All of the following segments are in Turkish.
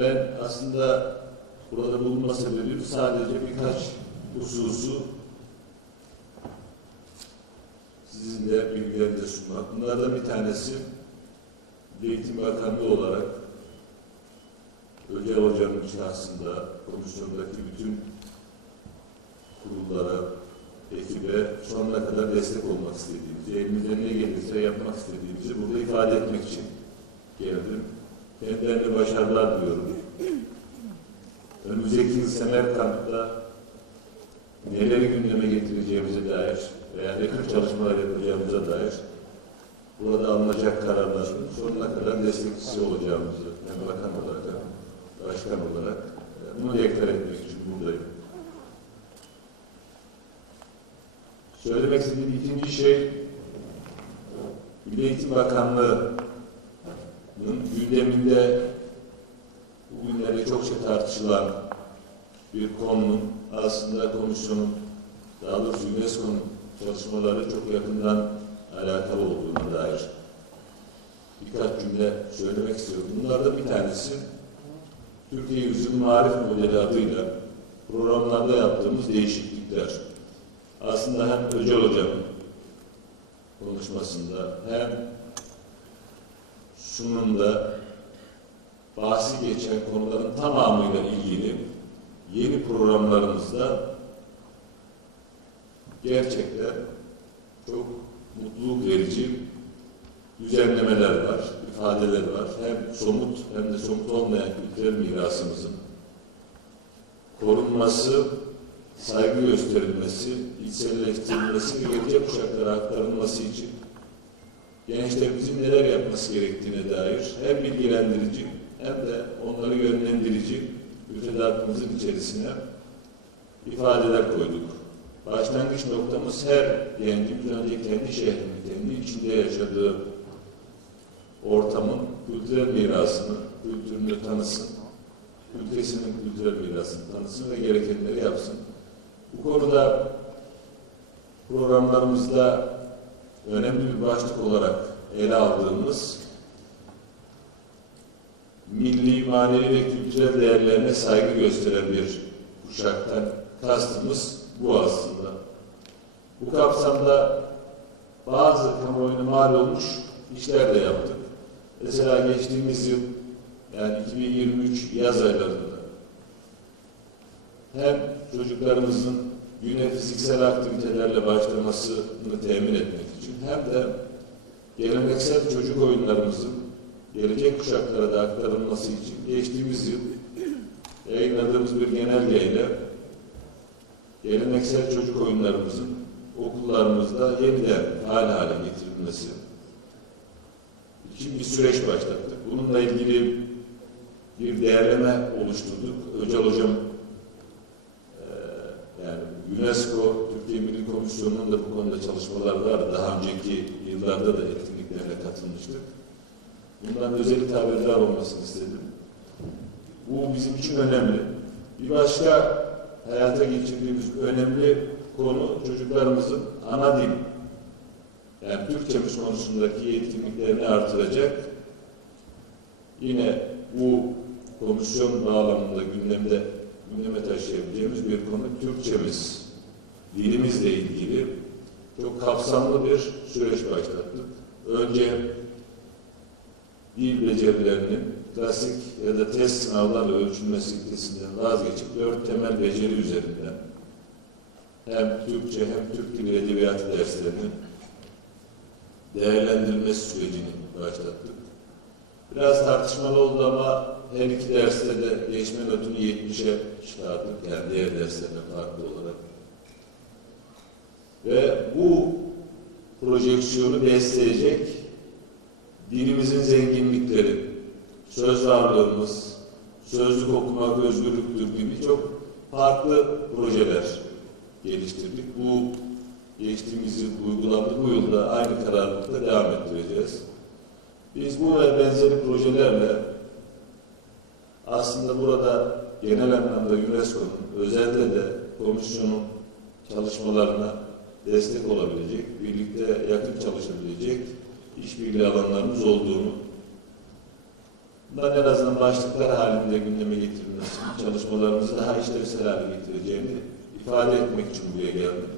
Ben aslında burada bulunma sebebim sadece birkaç hususu sizinle bilgilerinde sunmak. Bunlardan bir tanesi Eğitim Bakanlığı olarak Öcal Hoca'nın şahsında komisyondaki bütün kurullara, ekibe sonuna kadar destek olmak istediğimizi, elimizden ne gelirse yapmak istediğimizi burada ifade etmek için geldim. Kendilerine başarılar diliyorum. Önümüzdeki yıl Semerkant'ta neleri gündeme getireceğimize dair veya ne tür çalışmalar yapacağımıza dair burada alınacak kararların sonuna kadar destekçisi olacağımızı hem bakan olarak hem başkan olarak e, bunu deklar etmek için buradayım. Söylemek istediğim ikinci şey Milli Eğitim Bakanlığı'nın gündeminde bugünlerde çokça tartışılan bir konunun aslında komisyonun daha doğrusu UNESCO'nun çalışmaları çok yakından alakalı olduğuna dair birkaç cümle söylemek istiyorum. Bunlardan bir tanesi Türkiye Yüzyıl Marif Modeli adıyla programlarda yaptığımız değişiklikler. Aslında hem Öcal Hocam'ın konuşmasında hem sunumda bahsi geçen konuların tamamıyla ilgili yeni programlarımızda gerçekten çok mutluluk verici düzenlemeler var, ifadeler var. Hem somut hem de somut olmayan kültürel mirasımızın korunması, saygı gösterilmesi, içselleştirilmesi ve gelecek kuşaklara aktarılması için gençlerimizin neler yapması gerektiğine dair hem bilgilendirici hem de onları yönlendirici müfredatımızın içerisine ifadeler koyduk. Başlangıç noktamız her gencimiz önce kendi şehrinin, kendi içinde yaşadığı ortamın kültürel mirasını, kültürünü tanısın, ülkesinin kültürel mirasını tanısın ve gerekenleri yapsın. Bu konuda programlarımızda önemli bir başlık olarak ele aldığımız milli, manevi ve kültürel değerlerine saygı gösteren bir kuşaktan kastımız bu aslında. Bu kapsamda bazı kamuoyuna mal olmuş işler de yaptık. Mesela geçtiğimiz yıl yani 2023 yaz aylarında hem çocuklarımızın güne fiziksel aktivitelerle başlamasını temin etmek için hem de geleneksel çocuk oyunlarımızın gelecek kuşaklara da aktarılması için geçtiğimiz yıl yayınladığımız bir genelgeyle geleneksel çocuk oyunlarımızın okullarımızda yeniden hal hale getirilmesi için bir süreç başlattık. Bununla ilgili bir değerleme oluşturduk. Öcal Hocam UNESCO Türkiye Milli Komisyonu'nun da bu konuda çalışmalar var. Daha önceki yıllarda da etkinliklerine katılmıştık. Bundan özellikle haberdar olmasını istedim. Bu bizim için önemli. Bir başka hayata geçirdiğimiz önemli konu çocuklarımızın ana dil, yani Türkçemiz konusundaki yetkinliklerini artıracak. Yine bu komisyon bağlamında gündemde gündeme taşıyabileceğimiz bir konu Türkçemiz, dilimizle ilgili çok kapsamlı bir süreç başlattık. Önce dil becerilerinin klasik ya da test sınavlarla ölçülmesi ilkesinden vazgeçip dört temel beceri üzerinden hem Türkçe hem Türk Dili Edebiyatı derslerinin değerlendirilmesi sürecini başlattık. Biraz tartışmalı oldu ama her iki derste de geçme notunu 70'e çıkardık. Yani diğer derslerden farklı olarak. Ve bu projeksiyonu besleyecek dilimizin zenginlikleri, söz varlığımız, sözlük okumak özgürlüktür gibi çok farklı projeler geliştirdik. Bu geçtiğimiz yıl uygulandı. Bu yılda aynı kararlılıkla devam ettireceğiz. Biz bu ve benzeri projelerle aslında burada genel anlamda UNESCO'nun özelde de komisyonun çalışmalarına destek olabilecek, birlikte yakın çalışabilecek işbirliği alanlarımız olduğunu bunların en azından başlıklar halinde gündeme getirilmesi, çalışmalarımızı daha işlevsel hale getireceğini ifade etmek için buraya geldim.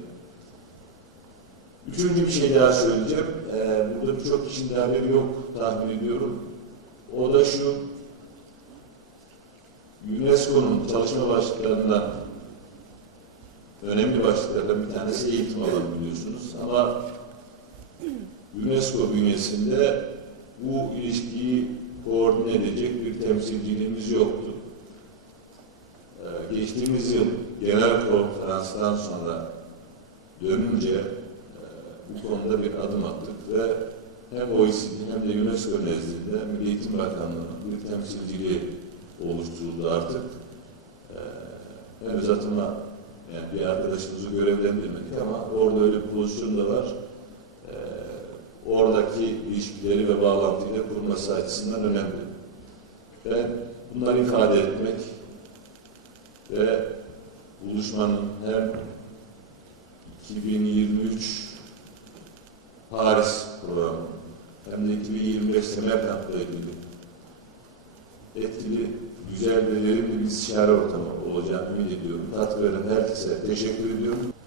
Üçüncü bir şey daha söyleyeceğim. Ee, burada birçok kişinin haberi yok tahmin ediyorum. O da şu, UNESCO'nun çalışma başlıklarından önemli başlıklardan bir tanesi eğitim alanı biliyorsunuz. Ama UNESCO bünyesinde bu ilişkiyi koordine edecek bir temsilciliğimiz yoktu. Ee, geçtiğimiz yıl genel konferanstan sonra dönünce e, bu konuda bir adım attık ve hem OECD hem de UNESCO nezdinde Milli Eğitim Bakanlığı'nın bir temsilciliği oluşturuldu artık. Ee, henüz atıma yani bir arkadaşımızı görevlendirmedik ama orada öyle bir pozisyon da var. Ee, oradaki ilişkileri ve bağlantıyı da kurması açısından önemli. Ben bunları ifade etmek ve buluşmanın hem 2023 Paris programı hem de 2025 Semerkant'la ilgili etkili, güzel ve verimli bir istişare ortamı olacağını ümit ediyorum. Katkı veren herkese teşekkür ediyorum.